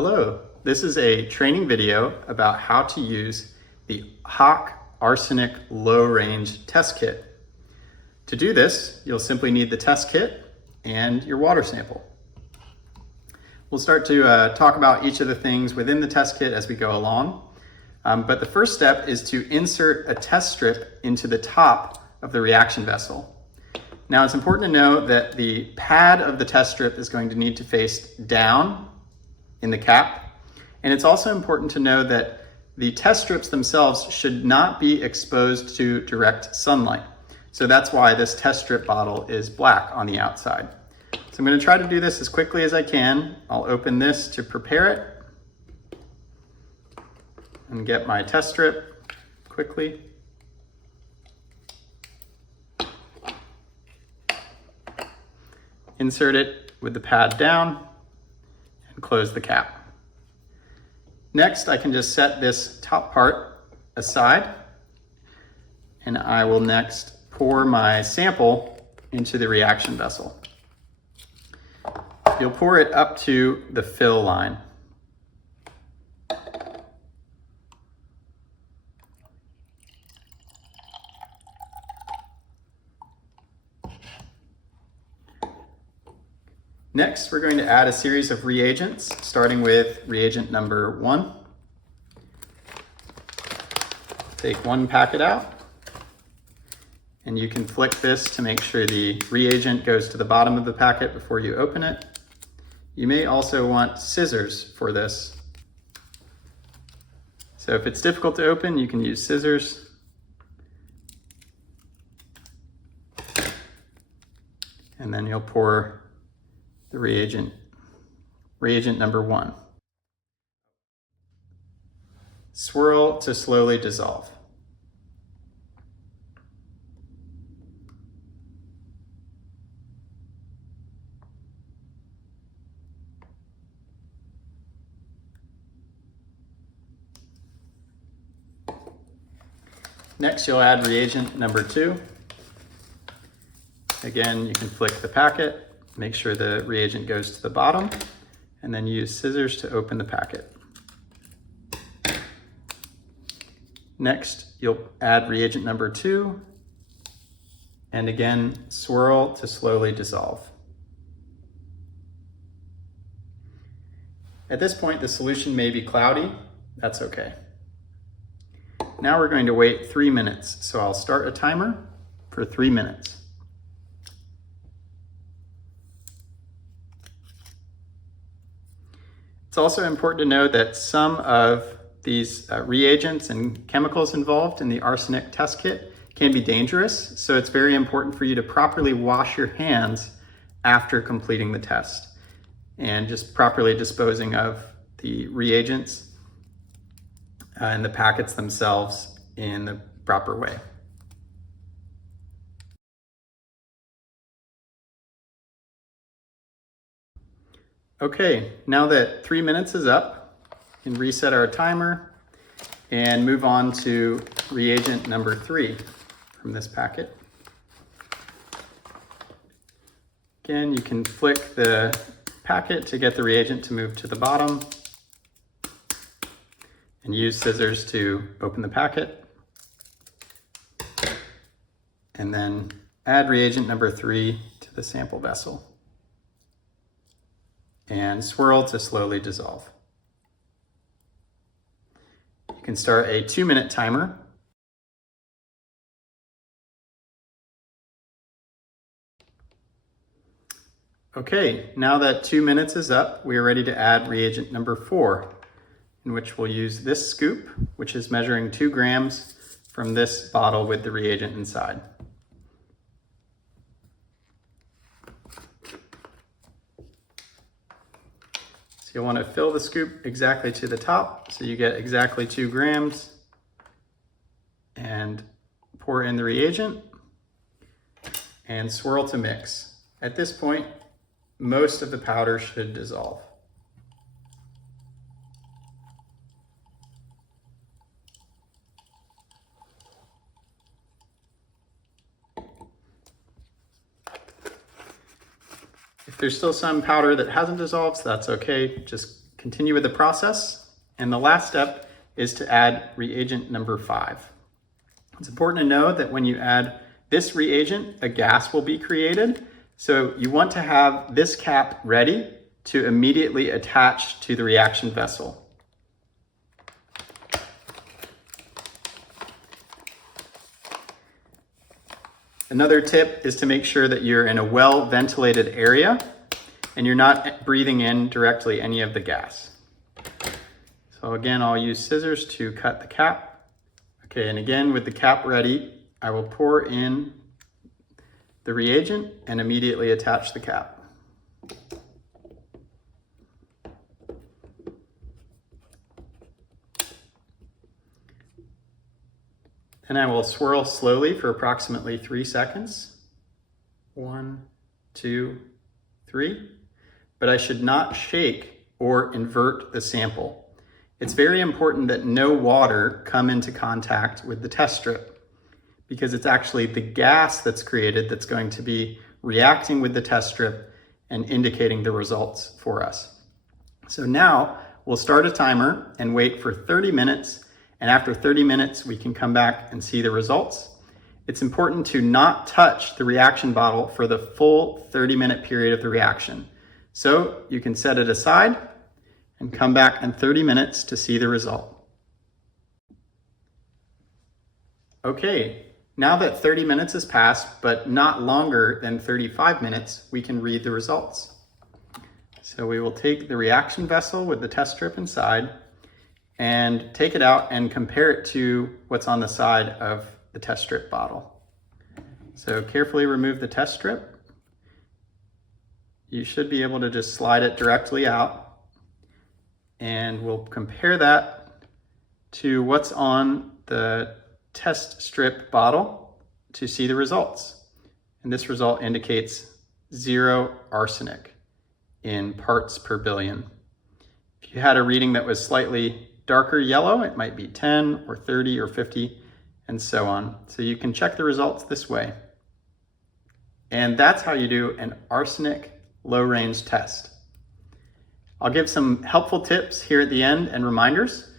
Hello, this is a training video about how to use the Hach Arsenic Low Range Test Kit. To do this, you'll simply need the test kit and your water sample. We'll start to talk about each of the things within the test kit as we go along. But the first step is to insert a test strip into the top of the reaction vessel. Now it's important to know that the pad of the test strip is going to need to face down in the cap. And it's also important to know that the test strips themselves should not be exposed to direct sunlight. So that's why this test strip bottle is black on the outside. So I'm going to try to do this as quickly as I can. I'll open this to prepare it and get my test strip quickly. Insert it with the pad down and close the cap. Next, I can just set this top part aside, and I will next pour my sample into the reaction vessel. You'll pour it up to the fill line. Next, we're going to add a series of reagents, starting with reagent number 1. Take one packet out, and you can flick this to make sure the reagent goes to the bottom of the packet before you open it. You may also want scissors for this. So if it's difficult to open, you can use scissors. And then you'll pour the reagent number 1. Swirl to slowly dissolve. Next, you'll add reagent number 2. Again, you can flick the packet. Make sure the reagent goes to the bottom, and then use scissors to open the packet. Next, you'll add reagent number 2, and again, swirl to slowly dissolve. At this point, the solution may be cloudy. That's okay. Now we're going to wait 3 minutes. So I'll start a timer for 3 minutes. It's also important to know that some of these reagents and chemicals involved in the arsenic test kit can be dangerous, so it's very important for you to properly wash your hands after completing the test and just properly disposing of the reagents and the packets themselves in the proper way. Okay, now that 3 minutes is up, we can reset our timer and move on to reagent number 3 from this packet. Again, you can flick the packet to get the reagent to move to the bottom and use scissors to open the packet. And then add reagent number 3 to the sample vessel and swirl to slowly dissolve. You can start a 2-minute timer. Okay, now that 2 minutes is up, we are ready to add reagent number 4, in which we'll use this scoop, which is measuring 2 grams from this bottle with the reagent inside. So you'll want to fill the scoop exactly to the top so you get exactly 2 grams and pour in the reagent and swirl to mix. At this point, most of the powder should dissolve. If there's still some powder that hasn't dissolved, so that's okay. Just Continue with the process. And the last step is to add reagent number 5. It's important to know that when you add this reagent, a gas will be created. So you want to have this cap ready to immediately attach to the reaction vessel. Another tip is to make sure that you're in a well-ventilated area and you're not breathing in directly any of the gas. So again, I'll use scissors to cut the cap. Okay, and again, with the cap ready, I will pour in the reagent and immediately attach the cap. Then I will swirl slowly for approximately 3 seconds. 1, 2, 3. But I should not shake or invert the sample. It's very important that no water come into contact with the test strip, because it's actually the gas that's created that's going to be reacting with the test strip and indicating the results for us. So now we'll start a timer and wait for 30 minutes. And after 30 minutes, we can come back and see the results. It's important to not touch the reaction bottle for the full 30-minute period of the reaction. So you can set it aside and come back in 30 minutes to see the result. Okay, now that 30 minutes has passed, but not longer than 35 minutes, we can read the results. So we will take the reaction vessel with the test strip inside and take it out and compare it to what's on the side of the test strip bottle. So carefully remove the test strip. You should be able to just slide it directly out, and we'll compare that to what's on the test strip bottle to see the results. And this result indicates 0 arsenic in parts per billion. If you had a reading that was slightly darker yellow, it might be 10 or 30 or 50 and so on. So you can check the results this way. And that's how you do an arsenic low range test. I'll give some helpful tips here at the end and reminders.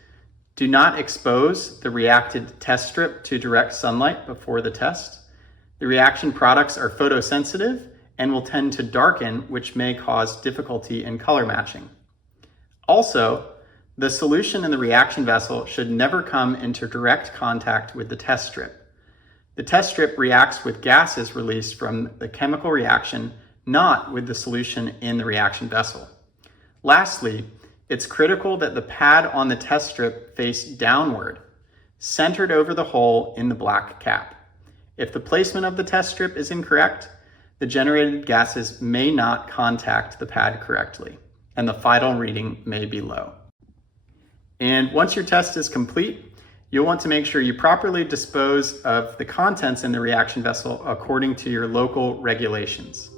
Do not expose the reacted test strip to direct sunlight before the test. The reaction products are photosensitive and will tend to darken, which may cause difficulty in color matching. Also, the solution in the reaction vessel should never come into direct contact with the test strip. The test strip reacts with gases released from the chemical reaction, not with the solution in the reaction vessel. Lastly, it's critical that the pad on the test strip face downward, centered over the hole in the black cap. If the placement of the test strip is incorrect, the generated gases may not contact the pad correctly, and the final reading may be low. And once your test is complete, you'll want to make sure you properly dispose of the contents in the reaction vessel according to your local regulations.